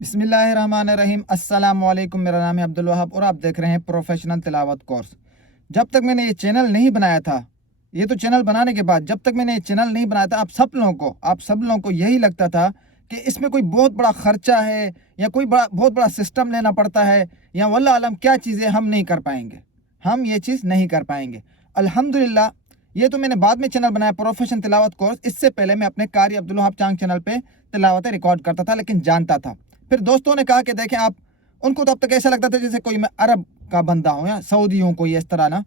बिस्मिल्लाहिर्रहमानिर्रहीम। अस्सलाम वालेकुम। मेरा नाम है अब्दुल वहाब और आप देख रहे हैं प्रोफेशनल तिलावत कोर्स। जब तक मैंने ये चैनल नहीं बनाया था, ये तो चैनल बनाने के बाद जब तक मैंने ये चैनल नहीं बनाया था, आप सब लोगों को यही लगता था कि इसमें कोई बहुत बड़ा खर्चा है या कोई बहुत बड़ा सिस्टम लेना पड़ता है या वल्लाह आलम क्या चीज़ें हम नहीं कर पाएंगे, हम ये चीज़ नहीं कर पाएंगे। अल्हम्दुलिल्लाह ये तो मैंने बाद में चैनल बनाया प्रोफेशनल तिलावत कोर्स। इससे पहले मैं अपने कारी अब्दुल वहाब चांग चैनल पे तिलावतें रिकॉर्ड करता था, लेकिन जानता था। फिर दोस्तों ने कहा कि देखें आप, उनको तो अब तक ऐसा लगता था जैसे कोई मैं अरब का बंदा हूँ या सऊदी हूँ कोई इस तरह ना।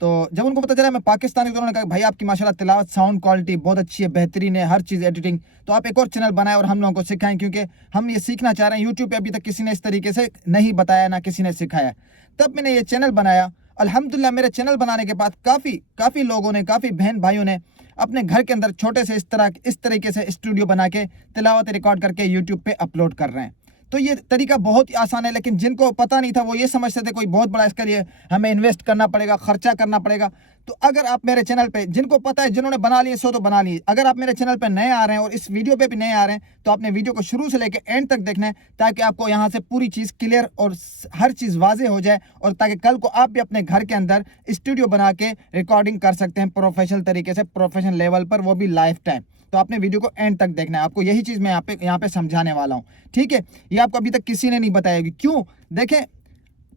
तो जब उनको पता चला मैं पाकिस्तानी, तो उन्होंने कहा भाई आपकी माशाल्लाह तिलावत साउंड क्वालिटी बहुत अच्छी है, बेहतरीन है, हर चीज़ एडिटिंग, तो आप एक और चैनल बनाएं और हम लोगों को सिखाएं, क्योंकि हम ये सीखना चाह रहे हैं। यूट्यूब पे अभी तक किसी ने इस तरीके से नहीं बताया, ना किसी ने सिखाया। तब मैंने ये चैनल बनाया। अल्हम्दुलिल्लाह मेरे चैनल बनाने के बाद काफ़ी लोगों ने, काफ़ी बहन भाइयों ने अपने घर के अंदर छोटे से इस तरीके से स्टूडियो बना के तिलावत रिकॉर्ड करके यूट्यूब पे अपलोड कर रहे हैं। तो ये तरीका बहुत ही आसान है, लेकिन जिनको पता नहीं था वो ये समझते थे कोई बहुत बड़ा इसके लिए हमें इन्वेस्ट करना पड़ेगा, खर्चा करना पड़ेगा। तो अगर आप मेरे चैनल पे, जिनको पता है, जिन्होंने बना लिए सो तो बना लिए, अगर आप मेरे चैनल पे नए आ रहे हैं और इस वीडियो पे भी नए आ रहे हैं, तो आपने वीडियो को शुरू से लेकर एंड तक देखना है, ताकि आपको यहाँ से पूरी चीज़ क्लियर और हर चीज़ वाजे हो जाए, और ताकि कल को आप भी अपने घर के अंदर स्टूडियो बना के रिकॉर्डिंग कर सकते हैं प्रोफेशनल तरीके से, प्रोफेशनल लेवल पर, वो भी लाइफ टाइम। तो आपने वीडियो को एंड तक देखना है, आपको यही चीज़ मैं यहाँ पे समझाने वाला हूँ। ठीक है, ये आपको अभी तक किसी ने नहीं बताया। क्यों? देखें,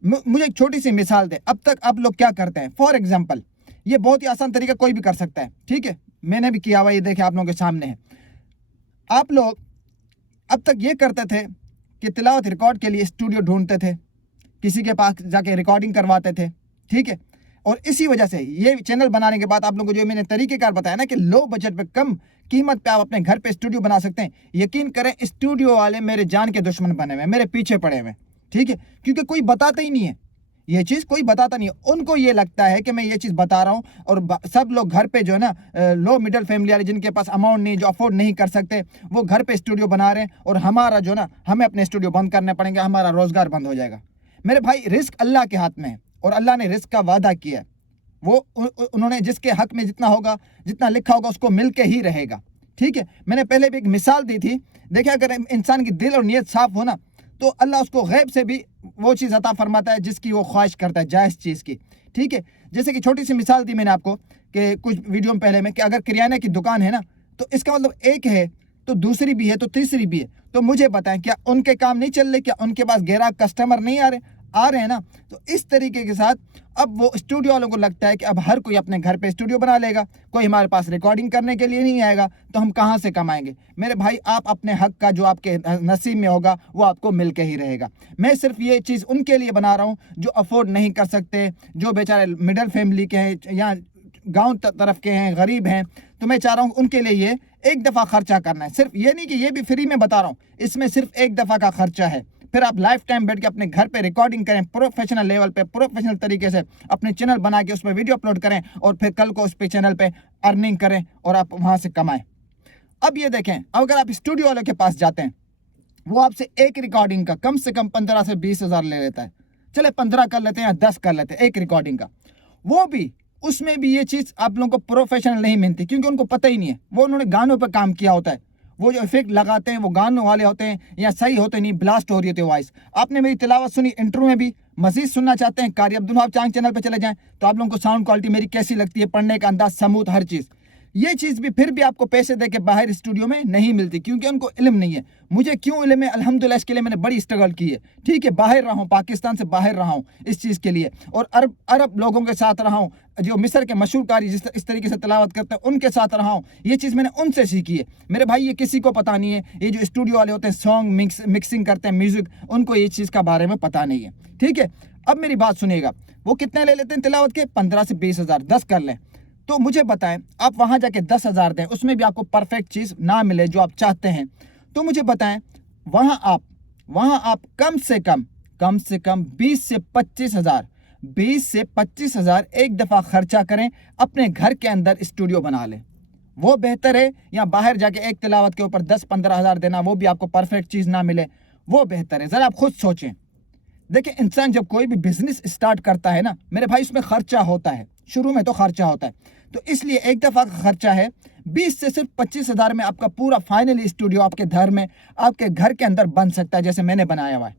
मुझे एक छोटी सी मिसाल दे। अब तक आप लोग क्या करते हैं? फॉर एग्जाम्पल, ये बहुत ही आसान तरीका कोई भी कर सकता है। ठीक है, मैंने भी किया हुआ, ये देखें आप लोगों के सामने है। आप लोग अब तक ये करते थे कि तिलावत रिकॉर्ड के लिए स्टूडियो ढूंढते थे, किसी के पास जाके रिकॉर्डिंग करवाते थे। ठीक है, और इसी वजह से ये चैनल बनाने के बाद आप लोगों को जो मैंने तरीकेकार बताया ना कि लो बजट पे, कम कीमत पे आप अपने घर पे स्टूडियो बना सकते हैं, यकीन करें स्टूडियो वाले मेरे जान के दुश्मन बने हुए, मेरे पीछे पड़े हुए। ठीक है, क्योंकि कोई बताता ही नहीं है ये चीज़, कोई बताता नहीं है। उनको ये लगता है कि मैं ये चीज़ बता रहा हूँ, और सब लोग घर पे जो है ना, लो मिडिल फैमिली वाले, जिनके पास अमाउंट नहीं, जो अफोर्ड नहीं कर सकते, वो घर पे स्टूडियो बना रहे हैं, और हमारा जो ना, हमें अपने स्टूडियो बंद करने पड़ेंगे, हमारा रोज़गार बंद हो जाएगा। मेरे भाई, रिस्क अल्लाह के हाथ में है, और अल्लाह ने रिस्क का वादा किया है। वो उन्होंने जिसके हक में जितना होगा, जितना लिखा होगा, उसको मिल के ही रहेगा। ठीक है, मैंने पहले भी एक मिसाल दी थी। देखिए, अगर इंसान की दिल और नीयत साफ हो ना, तो अल्लाह उसको गैब से भी वो चीज़ अता फरमाता है जिसकी वो ख्वाहिश करता है, जायज़ चीज़ की। ठीक है, जैसे कि छोटी सी मिसाल दी मैंने आपको कि कुछ वीडियो में पहले में, कि अगर किराने की दुकान है ना, तो इसका मतलब एक है तो दूसरी भी है तो तीसरी भी है। तो मुझे बताएं, क्या उनके काम नहीं चल रहे? क्या उनके पास ग्राहक, कस्टमर नहीं आ रहे हैं ना? तो इस तरीके के साथ अब वो स्टूडियो वालों को लगता है कि अब हर कोई अपने घर पे स्टूडियो बना लेगा, कोई हमारे पास रिकॉर्डिंग करने के लिए नहीं आएगा, तो हम कहाँ से कमाएंगे? मेरे भाई, आप अपने हक का जो आपके नसीब में होगा वो आपको मिल के ही रहेगा। मैं सिर्फ ये चीज़ उनके लिए बना रहा हूँ जो अफोर्ड नहीं कर सकते, जो बेचारे मिडिल फैमिली के हैं या गाँव तरफ के हैं, गरीब हैं। तो मैं चाह रहा हूँ उनके लिए ये एक दफ़ा खर्चा करना है। सिर्फ ये नहीं कि ये भी फ्री में बता रहा हूँ, इसमें सिर्फ एक दफ़ा का खर्चा है। फिर आप लाइफ टाइम बैठ के अपने घर पे रिकॉर्डिंग करें, प्रोफेशनल लेवल पे, प्रोफेशनल तरीके से अपने चैनल बना के उस पर वीडियो अपलोड करें, और फिर कल को उस पे चैनल पे अर्निंग करें और आप वहाँ से कमाएं। अब ये देखें, अगर आप स्टूडियो वालों के पास जाते हैं, वो आपसे एक रिकॉर्डिंग का कम से कम 15 से 20 हज़ार ले लेता है। चले 15 कर लेते हैं या 10 कर लेते हैं एक रिकॉर्डिंग का। वो भी, उसमें भी ये चीज़ आप लोगों को प्रोफेशनल नहीं मिलती, क्योंकि उनको पता ही नहीं है। वो उन्होंने गानों पर काम किया होता है, वो जो इफेक्ट लगाते हैं वो गानों वाले होते हैं, या सही होते नहीं, ब्लास्ट हो रही होती है वॉइस। आपने मेरी तिलावत सुनी इंट्रो में भी। मजीद सुनना चाहते हैं, कारी अब्दुल वहाब चांग चैनल पे चले जाएं, तो आप लोगों को साउंड क्वालिटी मेरी कैसी लगती है, पढ़ने का अंदाज, स्मूथ, हर चीज़। ये चीज़ भी फिर भी आपको पैसे दे के बाहर स्टूडियो में नहीं मिलती, क्योंकि उनको इल्म नहीं है। मुझे क्यों इल्म है? अल्हम्दुलिल्लाह, इसके लिए मैंने बड़ी स्ट्रगल की है। ठीक है, बाहर रहा हूँ, पाकिस्तान से बाहर रहा हूँ इस चीज़ के लिए, और अरब लोगों के साथ रहा हूँ, जो मिस्र के मशहूर कारी इस तरीके से तिलावत करते हैं, उनके साथ रहा हूँ। ये चीज़ मैंने उनसे सीखी है। मेरे भाई, ये किसी को पता नहीं है। ये जो स्टूडियो वाले होते हैं, सॉन्ग मिक्सिंग करते हैं, म्यूज़िक, उनको ये चीज़ का बारे में पता नहीं है। ठीक है, अब मेरी बात सुनिएगा। वो कितने ले लेते हैं तिलावत के? 15 से 20 हज़ार, 10 कर लें। तो मुझे बताएं, आप वहाँ जाके 10 हज़ार दें, उसमें भी आपको परफेक्ट चीज़ ना मिले जो आप चाहते हैं, तो मुझे बताएं, वहाँ आप कम से कम 20 से 25 हज़ार 20 से 25 हज़ार एक दफ़ा खर्चा करें, अपने घर के अंदर स्टूडियो बना लें। वो बेहतर है या बाहर जाके एक तिलावत के ऊपर 10-15 हज़ार देना, वो भी आपको परफेक्ट चीज़ ना मिले, वो बेहतर है। ज़रा आप खुद सोचें। देखिए, इंसान जब कोई भी बिजनेस स्टार्ट करता है ना मेरे भाई, उसमें खर्चा होता है, शुरू में तो खर्चा होता है। तो इसलिए एक दफ़ा का खर्चा है 20 से सिर्फ 25 हज़ार में आपका पूरा फाइनली स्टूडियो आपके घर में, आपके घर के अंदर बन सकता है, जैसे मैंने बनाया हुआ है।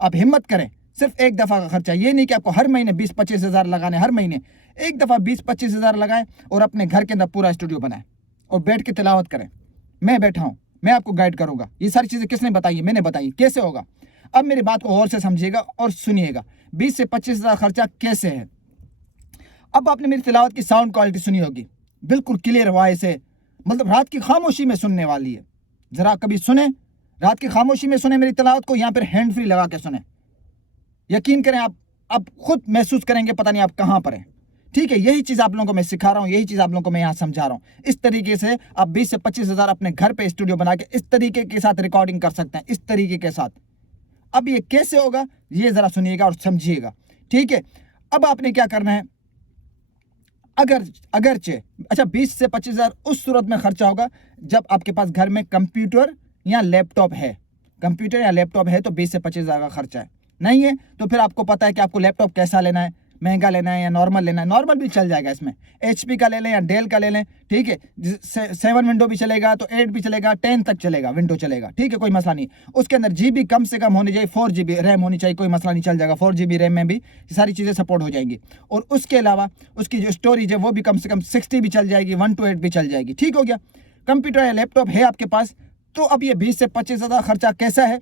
आप हिम्मत करें, सिर्फ एक दफ़ा का खर्चा, ये नहीं कि आपको हर महीने 20-25 हज़ार लगाने, हर महीने एक दफ़ा 20-25 हज़ार लगाएं और अपने घर के अंदर पूरा स्टूडियो बनाएं और बैठ के तिलावत करें। मैं बैठा हूँ, मैं आपको गाइड करूँगा। ये सारी चीज़ें किसने बताई है? मैंने बताई। कैसे होगा? अब मेरी बात को गौर से समझिएगा और सुनिएगा। 20 से 25 हज़ार खर्चा कैसे है? अब आपने मेरी तिलावत की साउंड क्वालिटी सुनी होगी, बिल्कुल क्लियर वॉइस है, मतलब रात की खामोशी में सुनने वाली है। ज़रा कभी सुने, रात की खामोशी में सुने मेरी तिलावत को, यहाँ पर हैंड फ्री लगा के सुने। यकीन करें, आप खुद महसूस करेंगे पता नहीं आप कहाँ पर हैं। ठीक है, यही चीज़ आप लोगों को मैं सिखा रहा हूँ, यही चीज़ आप लोगों को मैं यहाँ समझा रहा हूँ। इस तरीके से आप 20 से 25 हज़ार अपने घर पे स्टूडियो बना के इस तरीके के साथ रिकॉर्डिंग कर सकते हैं, इस तरीके के साथ। अब ये कैसे होगा, ये ज़रा सुनिएगा और समझिएगा। ठीक है, अब आपने क्या करना है, अगरचे अच्छा 20 से 25 हज़ार उस सूरत में खर्चा होगा जब आपके पास घर में कंप्यूटर या लैपटॉप है। कंप्यूटर या लैपटॉप है तो 20 से 25 हज़ार का खर्चा है। नहीं है तो फिर आपको पता है कि आपको लैपटॉप कैसा लेना है, महंगा लेना है या नॉर्मल लेना है। नॉर्मल भी चल जाएगा, इसमें HP का ले लें या डेल का ले लें। ठीक है, 7 विंडो भी चलेगा तो 8 भी चलेगा, 10 तक चलेगा, विंडो चलेगा। ठीक है, कोई मसला नहीं। उसके अंदर GB कम से कम होनी चाहिए, 4 GB रैम होनी चाहिए, कोई मसला नहीं, चल जाएगा। 4 GB रैम में भी सारी चीज़ें सपोर्ट हो जाएंगी। और उसके अलावा उसकी जो स्टोरेज है वो भी कम से कम 60 भी चल जाएगी, 128 भी चल जाएगी। ठीक हो गया। कंप्यूटर या लैपटॉप है आपके पास, तो अब ये 20 से 25 हज़ार खर्चा कैसा है।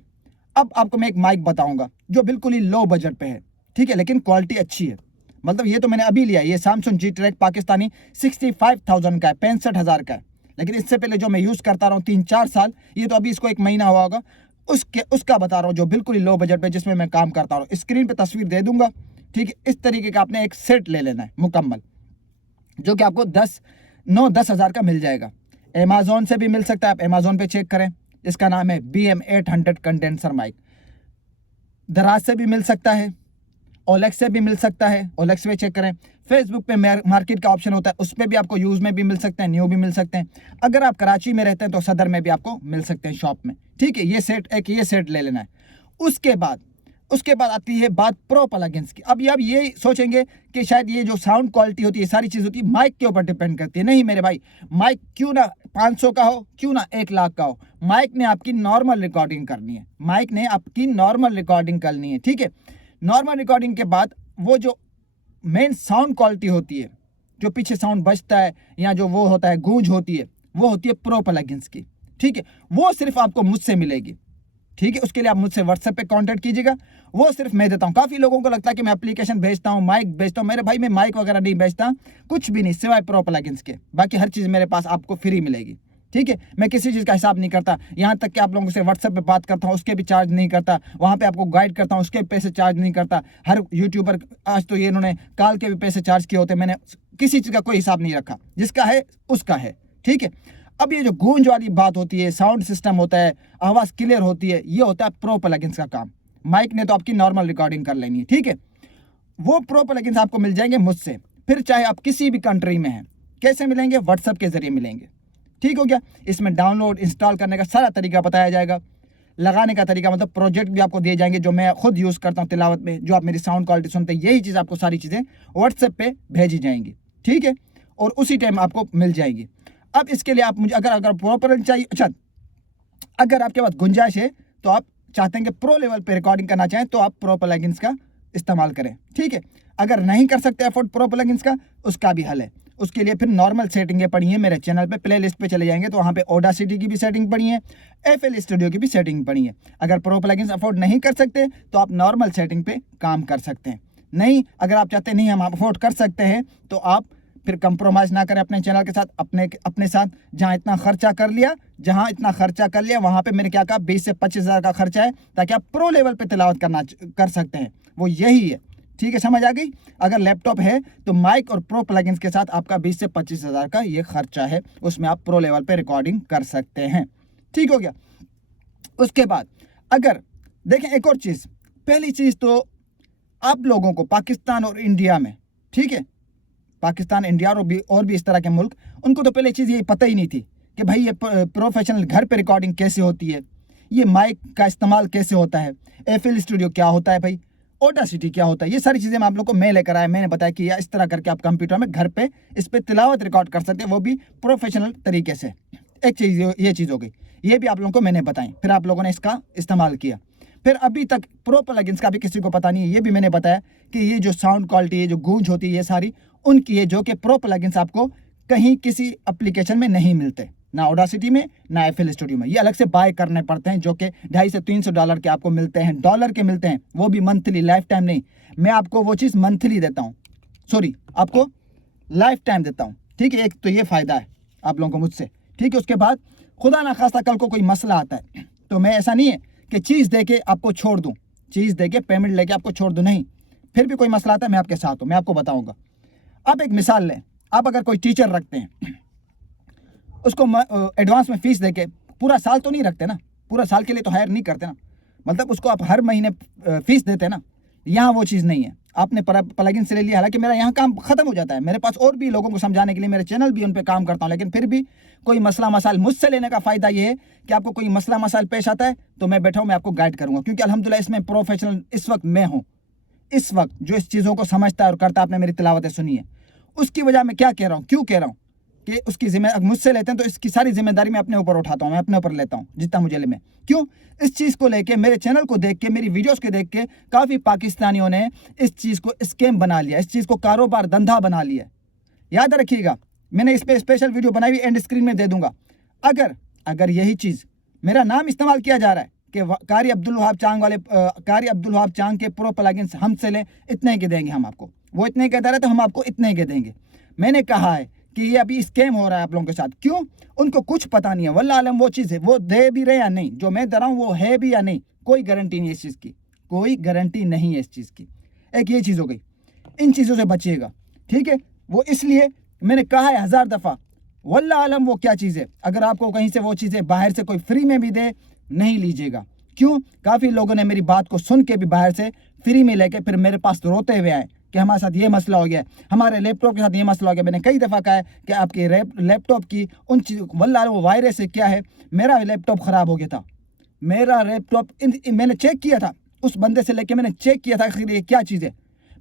अब आपको मैं एक माइक बताऊंगा जो बिल्कुल ही लो बजट पे है। ठीक है, लेकिन क्वालिटी अच्छी है। मतलब ये तो मैंने अभी लिया, ये सैमसंग G-Track पाकिस्तानी 65,000 का है, 65,000 का है। लेकिन इससे पहले जो मैं यूज़ करता रहा हूँ 3-4 साल, ये तो अभी इसको 1 महीना हुआ होगा, उसका बता रहा हूँ जो बिल्कुल ही लो बजट पे जिसमें मैं काम करता हूँ। स्क्रीन पे तस्वीर दे दूंगा। ठीक है, इस तरीके का आपने एक सेट ले लेना है मुकम्मल, जो कि आपको 9-10 हज़ार का मिल जाएगा। अमेज़ॉन से भी मिल सकता है, आप अमेज़ॉन पे चेक करें। इसका नाम है BM800 कंडेंसर माइक। दराज से भी मिल सकता है, OLX से भी मिल सकता है, OLX पे चेक करें। फेसबुक पे मार्केट का ऑप्शन होता है, उस पर भी आपको यूज़ में भी मिल सकते हैं, न्यू भी मिल सकते हैं। अगर आप कराची में रहते हैं तो सदर में भी आपको मिल सकते हैं, शॉप में। ठीक है, ये सेट ले लेना है। उसके बाद आती है बात प्रो प्लगइन्स की। अब ये सोचेंगे कि शायद ये जो साउंड क्वालिटी होती है, सारी चीज़ होती है माइक के ऊपर डिपेंड करती है। नहीं मेरे भाई, माइक क्यों ना 500 का हो, क्यों ना 1 लाख का हो, माइक ने आपकी नॉर्मल रिकॉर्डिंग करनी है। माइक ने आपकी नॉर्मल रिकॉर्डिंग करनी है। ठीक है, नॉर्मल रिकॉर्डिंग के बाद वो जो मेन साउंड क्वालिटी होती है, जो पीछे साउंड बजता है या जो वो होता है गूंज होती है, वो होती है प्रो प्लगइन्स की। ठीक है, वो सिर्फ आपको मुझसे मिलेगी। ठीक है, उसके लिए आप मुझसे व्हाट्सएप पे कांटेक्ट कीजिएगा, वो सिर्फ मैं देता हूँ। काफ़ी लोगों को लगता है कि मैं एप्लीकेशन भेजता हूँ, माइक भेजता हूँ। मेरे भाई मैं माइक वगैरह नहीं भेजता, कुछ भी नहीं सिवाय प्रो प्लगइन्स के। बाकी हर चीज़ मेरे पास आपको फ्री मिलेगी। ठीक है, मैं किसी चीज़ का हिसाब नहीं करता। यहाँ तक कि आप लोगों से व्हाट्सएप पे बात करता हूँ, उसके भी चार्ज नहीं करता। वहाँ पे आपको गाइड करता हूँ, उसके भी पैसे चार्ज नहीं करता। हर यूट्यूबर आज तो ये इन्होंने काल के भी पैसे चार्ज किए होते, मैंने किसी चीज़ का कोई हिसाब नहीं रखा। जिसका है उसका है। ठीक है, अब ये जो गूंज वाली बात होती है, साउंड सिस्टम होता है, आवाज़ क्लियर होती है, ये होता है प्रो प्लगइन्स का काम। माइक ने तो आपकी नॉर्मल रिकॉर्डिंग कर लेनी है। ठीक है, वो प्रो प्लगइन्स आपको मिल जाएंगे मुझसे। फिर चाहे आप किसी भी कंट्री में हैं, कैसे मिलेंगे? व्हाट्सएप के ज़रिए मिलेंगे। ठीक हो गया। इसमें डाउनलोड इंस्टॉल करने का सारा तरीका बताया जाएगा, लगाने का तरीका, मतलब प्रोजेक्ट भी आपको दिए जाएंगे जो मैं खुद यूज़ करता हूँ तिलावत में। जो आप मेरी साउंड क्वालिटी सुनते हैं, यही चीज़ आपको सारी चीज़ें व्हाट्सएप पे भेजी जाएंगी। ठीक है, और उसी टाइम आपको मिल जाएगी। अब इसके लिए आप मुझे अगर प्रॉपर चाहिए, अच्छा अगर आपके पास गुंजाइश है तो आप चाहते हैं कि प्रो लेवल पे रिकॉर्डिंग करना चाहें तो आप प्रो प्लगइन्स का इस्तेमाल करें। ठीक है, अगर नहीं कर सकते अफोर्ड प्रो प्लगइन्स का, उसका भी हल है। उसके लिए फिर नॉर्मल सेटिंगें पड़ी हैं मेरे चैनल पे, प्लेलिस्ट पे चले जाएंगे तो वहाँ पे ऑडासिटी की भी सेटिंग पड़ी है, FL स्टूडियो की भी सेटिंग पड़ी है। अगर प्रो प्लगइन्स अफोर्ड नहीं कर सकते तो आप नॉर्मल सेटिंग पे काम कर सकते हैं। नहीं, अगर आप चाहते नहीं हम अफोर्ड कर सकते हैं तो आप फिर कंप्रोमाइज़ ना करें अपने चैनल के साथ, अपने साथ। जहाँ इतना खर्चा कर लिया वहाँ पे मैंने क्या कहा, 20 से 25 हज़ार का खर्चा है, ताकि आप प्रो लेवल पे तिलावत कर सकते हैं। वो यही है। ठीक है, समझ आ गई। अगर लैपटॉप है तो माइक और प्रो प्लगइन्स के साथ आपका 20 से 25 हज़ार का ये खर्चा है, उसमें आप प्रो लेवल पे रिकॉर्डिंग कर सकते हैं। ठीक हो गया। उसके बाद अगर देखें एक और चीज़, पहली चीज़ तो आप लोगों को पाकिस्तान और इंडिया में, ठीक है, पाकिस्तान, इंडिया और भी इस तरह के मुल्क, उनको तो पहले चीज़ ये पता ही नहीं थी कि भाई ये प्रोफेशनल घर पे रिकॉर्डिंग कैसे होती है, ये माइक का इस्तेमाल कैसे होता है, एफएल स्टूडियो क्या होता है भाई, ऑडासिटी क्या होता है। ये सारी चीज़ें मैं आप लोगों को मैं लेकर आया, मैंने बताया कि इस तरह करके आप कंप्यूटर में घर पे इस पर तिलावत रिकॉर्ड कर सकते हैं, वो भी प्रोफेशनल तरीके से। एक चीज़ ये चीज़ हो गई, ये भी आप लोगों को मैंने बताई, फिर आप लोगों ने इसका इस्तेमाल किया। फिर अभी तक प्रो प्लगइन्स का भी किसी को पता नहीं है, ये भी मैंने बताया कि ये जो साउंड क्वालिटी है, जो गूंज होती है, ये सारी उनकी है, जो कि प्रो प्लगइन्स आपको कहीं किसी एप्लीकेशन में नहीं मिलते, ना ऑडासिटी में ना एफएल स्टूडियो में। ये अलग से बाय करने पड़ते हैं, जो कि $250 से $300 के आपको मिलते हैं, डॉलर के मिलते हैं, वो भी मंथली, लाइफ टाइम नहीं। मैं आपको वो चीज़ मंथली देता हूँ, सॉरी, आपको लाइफ टाइम देता हूँ, ठीक है। एक तो ये फ़ायदा है आप लोगों को मुझसे, ठीक है। उसके बाद खुदा ना खास्ता कल को कोई मसला आता है तो मैं, ऐसा नहीं है कि चीज़ दे के आपको छोड़ दूँ, चीज़ दे के पेमेंट लेके आपको छोड़ दूँ, नहीं। फिर भी कोई मसला आता है, मैं आपके साथ हूँ, मैं आपको बताऊँगा। आप एक मिसाल लें, आप अगर कोई टीचर रखते हैं, उसको एडवांस में फ़ीस देके, पूरा साल तो नहीं रखते ना, पूरा साल के लिए तो हायर नहीं करते ना, मतलब उसको आप हर महीने फ़ीस देते हैं ना। यहाँ वो चीज़ नहीं है, आपने प्लगइन से ले लिया। हालांकि मेरा यहाँ काम ख़त्म हो जाता है, मेरे पास और भी लोगों को समझाने के लिए मेरे चैनल भी उन पर काम करता हूँ, लेकिन फिर भी कोई मसला मसाइल मुझसे लेने का फ़ायदा ये है कि आपको कोई मसला मसाइल पेश आता है तो मैं बैठा हूँ, मैं आपको गाइड करूँगा, क्योंकि अल्हम्दुलिल्लाह इसमें प्रोफेशनल इस वक्त मैं हूँ, इस वक्त जो इस चीज़ों को समझता है और करता है। आपने मेरी तिलावतें सुनी है, उसकी वजह मैं क्या कह रहा हूँ, क्यों कह रहा हूँ कि उसकी जिम्मेदारी मुझसे लेते हैं तो इसकी सारी जिम्मेदारी मैं अपने ऊपर उठाता हूँ, मैं अपने ऊपर लेता हूँ जितना मुझे ले। मैं क्यों इस चीज़ को लेके, मेरे चैनल को देख के, मेरी वीडियोस को देख के काफ़ी पाकिस्तानियों ने इस चीज़ को स्कैम बना लिया, इस चीज़ को कारोबार धंधा बना लिया। याद रखिएगा, मैंने इस पर स्पेशल वीडियो बनाई हुई, एंड स्क्रीन में दे दूंगा। अगर यही चीज़, मेरा नाम इस्तेमाल किया जा रहा है कि कारी अब्दुल वहाब चांग वाले, कारी अब्दुल वहाब चांग के प्रो प्लगइन्स हमसे लें, इतने के देंगे हम आपको, वो इतने के दे रहे तो हम आपको इतने के देंगे। मैंने कहा है कि ये अभी स्कैम हो रहा है आप लोगों के साथ। क्यों? उनको कुछ पता नहीं है, वल्लाह आलम वो चीज़ है, वो दे भी रहे या नहीं, जो मैं दे रहा हूँ वो है भी या नहीं, कोई गारंटी नहीं है इस चीज़ की, कोई गारंटी नहीं है इस चीज़ की। एक ये चीज़ हो गई, इन चीज़ों से बचिएगा, ठीक है। वो इसलिए मैंने कहा है 1000 दफ़ा, वल्लाह आलम वो क्या चीज़ है। अगर आपको कहीं से वो चीज़ें बाहर से कोई फ्री में भी दे, नहीं लीजिएगा। क्यों? काफ़ी लोगों ने मेरी बात को सुन के भी बाहर से फ्री में लेके फिर मेरे पास रोते हुए आए कि हमारे साथ ये मसला हो गया, हमारे लैपटॉप के साथ ये मसला हो गया। मैंने कई दफ़ा कहा है कि आपके लैपटॉप की उन चीज़, वल्लाह वो वायरस है क्या है। मेरा लैपटॉप ख़राब हो गया था, मेरा लैपटॉप मैंने चेक किया था, उस बंदे से लेके मैंने चेक किया था कि ये क्या चीज़ है।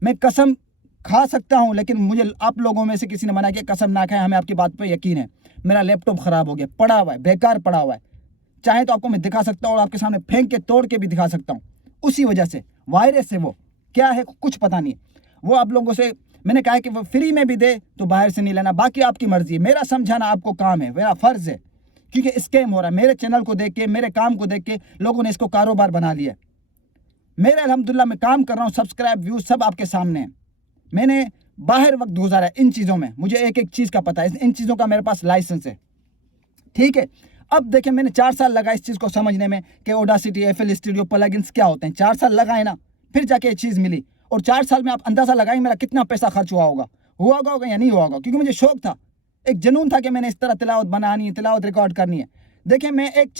मैं कसम खा सकता हूँ, लेकिन मुझे आप लोगों में से किसी ने मना किया कसम ना खाए, हमें आपकी बात पर यकीन है। मेरा लैपटॉप ख़राब हो गया, पड़ा हुआ है, बेकार पड़ा हुआ है। चाहे तो आपको मैं दिखा सकता हूँ और आपके सामने फेंक के तोड़ के भी दिखा सकता हूँ। उसी वजह से वायरस से, वो क्या है कुछ पता नहीं। वो आप लोगों से मैंने कहा है कि वो फ्री में भी दे तो बाहर से नहीं लेना, बाकी आपकी मर्जी है। मेरा समझाना आपको काम है, मेरा फ़र्ज़ है, क्योंकि स्कैम हो रहा है। मेरे चैनल को देख के, मेरे काम को देख के लोगों ने इसको कारोबार बना लिया। मेरे अल्हम्दुलिल्लाह मैं काम कर रहा हूँ, सब्सक्राइब व्यूज़ सब आपके सामने है। मैंने बाहर वक्त गुजारा है इन चीज़ों में, मुझे एक एक चीज़ का पता है, इन चीज़ों का मेरे पास लाइसेंस है, ठीक है। अब देखें, मैंने 4 साल लगा इस चीज़ को समझने में कि ऑडासिटी, एफएल स्टूडियो, प्लगइन्स क्या होते हैं। 4 साल लगाए ना, फिर जाके ये चीज़ मिली। और 4 साल में आप अंदाज़ा लगाएं मेरा कितना पैसा खर्च हुआ होगा या नहीं हुआ होगा, क्योंकि मुझे शौक था, एक जुनून था कि मैंने इस तरह तिलावत बनानी है, तिलावत रिकॉर्ड करनी है। देखें, मैं एक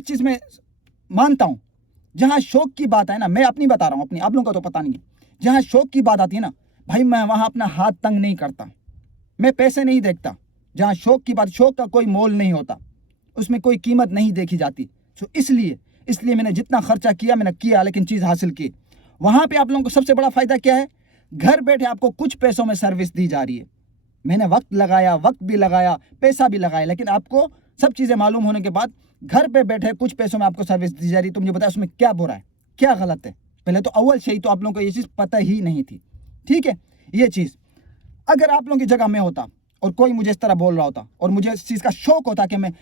चीज़ में मानता हूँ, जहाँ शौक की बात है ना, मैं अपनी बता रहा हूँ, अपनी, आप लोगों को तो पता नहीं है, जहाँ शौक की बात आती है ना भाई, मैं वहाँ अपना हाथ तंग नहीं करता, मैं पैसे नहीं देखता। जहाँ शौक की बात, शौक का कोई मोल नहीं होता, उसमें कोई कीमत नहीं देखी जाती। सो इसलिए मैंने जितना खर्चा किया मैंने किया, लेकिन चीज़ हासिल की। वहाँ पे आप लोगों को सबसे बड़ा फ़ायदा क्या है, घर बैठे आपको कुछ पैसों में सर्विस दी जा रही है। मैंने वक्त भी लगाया, पैसा भी लगाया, लेकिन आपको सब चीज़ें मालूम होने के बाद घर पे बैठे कुछ पैसों में आपको सर्विस दी जा रही है। तो मुझे बताया उसमें क्या बुरा है, क्या गलत है। पहले तो अव्वल से ही तो आप लोगों को ये चीज़ पता ही नहीं थी, ठीक है। ये चीज़ अगर आप लोगों की जगह में होता और कोई मुझे इस तरह बोल रहा होता और मुझे इस चीज़ का शौक होता कि मैं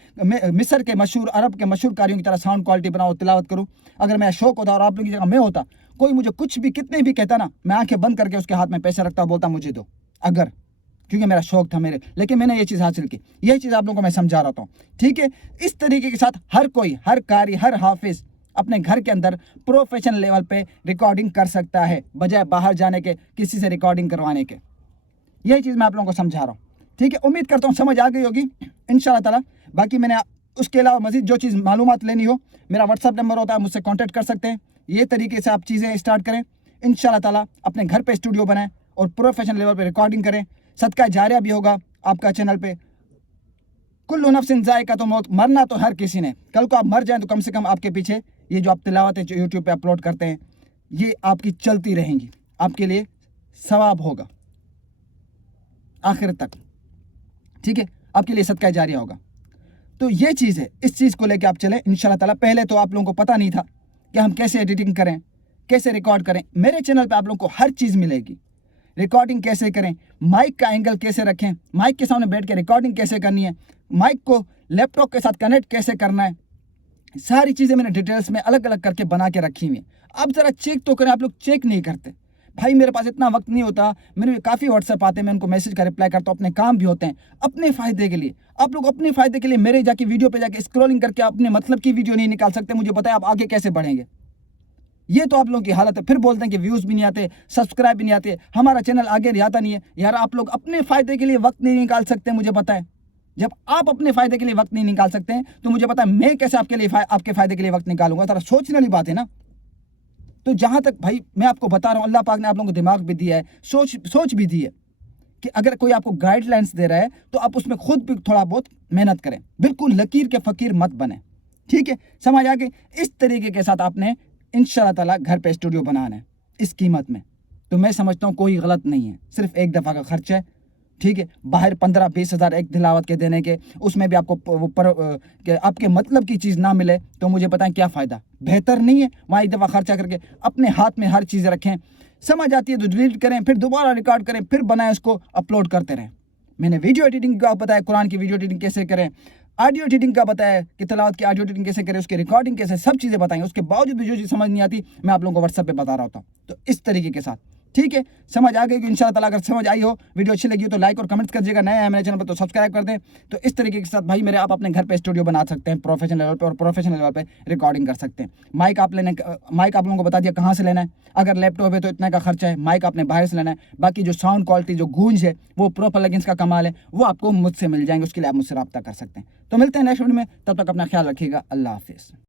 मिस्र के मशहूर, अरब के मशहूर कारियों की तरह साउंड क्वालिटी बनाऊँ, तिलावत करूँ, अगर मेरा शौक होता और आप लोगों की जगह मैं होता, कोई मुझे कुछ भी कितने भी कहता ना, मैं आंखें बंद करके उसके हाथ में पैसे रखता, बोलता मुझे दो, अगर, क्योंकि मेरा शौक था मेरे। लेकिन मैंने ये चीज़ हासिल की, यही चीज़ आप लोगों को मैं समझा रहा हूँ, ठीक है। इस तरीके के साथ हर कोई, हर कारी, हर हाफिज़ अपने घर के अंदर प्रोफेशनल लेवल पे रिकॉर्डिंग कर सकता है, बजाय बाहर जाने के, किसी से रिकॉर्डिंग करवाने के। यही चीज़ मैं आप लोगों को समझा रहा हूँ, ठीक है। उम्मीद करता हूँ समझ आ गई होगी इंशाल्लाह ताला। बाकी मैंने उसके अलावा मज़ीद जो चीज़ मालूमात लेनी हो, मेरा व्हाट्सअप नंबर होता है, मुझसे कांटेक्ट कर सकते हैं। ये तरीके से आप चीज़ें स्टार्ट करें। इंशाल्लाह ताला अपने घर पे स्टूडियो बनाएं और प्रोफेशनल लेवल पे रिकॉर्डिंग करें। सदका जारिया भी होगा आपका चैनल पे। कुल्लु नफ्सिन ज़ायक़ातुल मौत, मरना तो हर किसी ने, कल को आप मर जाएं तो कम से कम आपके पीछे ये जो आप तिलावतें जो यूट्यूब पे अपलोड करते हैं ये आपकी चलती रहेंगी, आपके लिए सवाब होगा आखिर तक, ठीक है, आपके लिए सदका जारिया होगा। तो ये चीज़ है, इस चीज़ को लेके आप चलें इंशाल्लाह ताला। पहले तो आप लोगों को पता नहीं था कि हम कैसे एडिटिंग करें, कैसे रिकॉर्ड करें। मेरे चैनल पे आप लोगों को हर चीज़ मिलेगी। रिकॉर्डिंग कैसे करें, माइक का एंगल कैसे रखें, माइक के सामने बैठ के रिकॉर्डिंग कैसे करनी है, माइक को लैपटॉप के साथ कनेक्ट कैसे करना है, सारी चीज़ें मैंने डिटेल्स में अलग अलग करके बना के रखी हुई हैं। आप ज़रा चेक तो करें, आप लोग चेक नहीं करते। भाई मेरे पास इतना वक्त नहीं होता, मेरे काफ़ी व्हाट्सएप आते हैं, मैं उनको मैसेज का रिप्लाई करता हूँ, अपने काम भी होते हैं। अपने फ़ायदे के लिए आप लोग अपने फ़ायदे के लिए मेरे जाके वीडियो पे जाके स्क्रॉलिंग करके अपने मतलब की वीडियो नहीं निकाल सकते। मुझे बताएं आप आगे कैसे बढ़ेंगे। ये तो आप लोगों की हालत है। फिर बोलते हैं कि व्यूज़ भी नहीं आते, सब्सक्राइब भी नहीं आते, हमारा चैनल आगे जाता नहीं है। यार आप लोग अपने फ़ायदे के लिए वक्त नहीं निकाल सकते। मुझे पता है जब आप अपने फ़ायदे के लिए वक्त नहीं निकाल सकते हैं तो मुझे पता है मैं कैसे आपके लिए आपके फ़ायदे के लिए वक्त निकालूंगा। थोड़ा सोचने वाली बात है ना। तो जहाँ तक भाई मैं आपको बता रहा हूँ, अल्लाह पाक ने आप लोगों को दिमाग भी दिया है, सोच भी दी है कि अगर कोई आपको गाइडलाइंस दे रहा है तो आप उसमें खुद भी थोड़ा बहुत मेहनत करें। बिल्कुल लकीर के फ़कीर मत बने, ठीक है, समझ आ गई। इस तरीके के साथ आपने इंशाल्लाह ताला घर पे स्टूडियो बनाना है इस कीमत में, तो मैं समझता हूँ कोई गलत नहीं है। सिर्फ एक दफ़ा का खर्चा है, ठीक है। बाहर 15-20 हज़ार एक तिलावत के देने के, उसमें भी आपको कि आपके मतलब की चीज़ ना मिले तो मुझे पता है क्या फ़ायदा। बेहतर नहीं है वहाँ एक दफ़ा खर्चा करके अपने हाथ में हर चीज़ रखें, समझ आती है तो डिलीट करें, फिर दोबारा रिकॉर्ड करें, फिर बनाएं, उसको अपलोड करते रहें। मैंने वीडियो एडिटिंग का बताया, कुरान की वीडियो एडिटिंग कैसे करें, ऑडियो एडिटिंग का बताया कि तिलावत की ऑडियो एडिटिंग कैसे करें, उसकी रिकॉर्डिंग कैसे, सब चीज़ें बताएंगे। उसके बावजूद भी जो चीज़ समझ नहीं आती मैं आप लोगों को व्हाट्सएप पे बता रहा होता हूँ। तो इस तरीके के साथ, ठीक है, समझ आ गई इंशाल्लाह ताला। अगर समझ आई हो, वीडियो अच्छी लगी हो तो लाइक और कमेंट्स करिएगा। नया है मेरे चैनल पर तो सब्सक्राइब कर दें। तो इस तरीके के साथ भाई मेरे आप अपने घर पे स्टूडियो बना सकते हैं प्रोफेशनल लेवल पे, और प्रोफेशनल लेवल पे रिकॉर्डिंग कर सकते हैं। माइक आप लोगों को बता दिया कहाँ से लेना है। अगर लैपटॉप है तो इतना का खर्चा है, माइक आपने बाहर से लेना है। बाकी जो साउंड क्वालिटी, जो गूंज है, वो प्रो प्लगइन्स का कमाल है, वो आपको मुझसे मिल जाएंगे। उसके लिए आप मुझसे रब्ता कर सकते हैं। तो मिलते हैं नेक्स्ट वीडियो में, तब तक अपना ख्याल रखिएगा। अल्लाह हाफिज़।